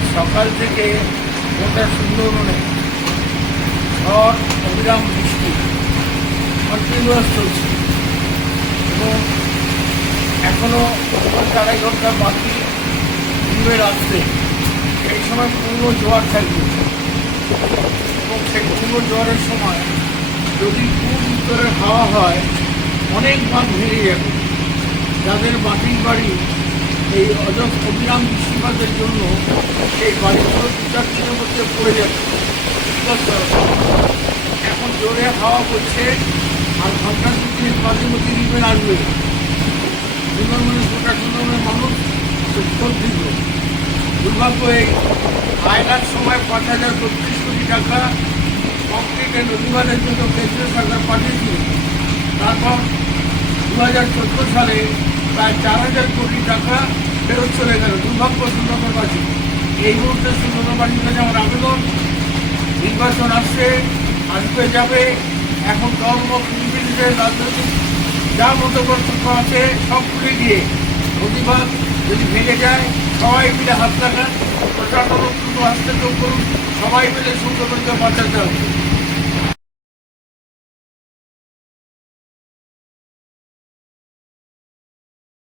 আজ সকাল থেকে গোটা সুন্দরবনে ঝড় অবিরাম বৃষ্টি কন্টিনিউয়াস চলছে এবং এখনও ঘন্টা আড়াই ঘন্টা বাকি ডুবে আসতে। এই সময় পূর্ণ জোয়ার থাকবে এবং সেই পূর্ণ জোয়ারের সময় যদি খুব উত্তরে হাওয়া হয় অনেক বাঁধ ভেঙে যাবে। যাদের মাটির বাড়ি এই অবিরাম বৃষ্টিপাতের জন্য সেই বাড়িগুলো দু চার দিনের মধ্যে পড়ে যাবে। এখন জোরে হাওয়া করছে আর ঘন্টা দু তিনের মাঝে মধ্যে রিপেন আসবে। সুন্দরবনের গোটা সুন্দরবনের মানুষ উৎপন্দিত। দুর্ভাগ্য এই আয়লার সময় 5,032 কোটি টাকা কংক্রিটের নদীবাঁধের জন্য কেন্দ্রীয় সরকার পাঠিয়েছিল। তারপর 2014 সালে প্রায় 4,000 কোটি টাকা ফেরত চলে গেল। দুর্ভাগ্য সুন্দরবনবাসী। এই মুহূর্তে সুন্দরবনবাসীর কাছে আমার আবেদন, নির্বাচন আসছে, আসবে যাবে, এখন ধর্ম নির্বিশেষে রাজনৈতিক যা মতপার্থক্য আছে সব ভুলে গিয়ে প্রতিবাদ যদি ভেঙে যায় সবাই মিলে হাত লাগান, প্রশাসন হস্তক্ষেপ করুন, সবাই মিলে সুন্দরবনকে বাঁচাতে হবে।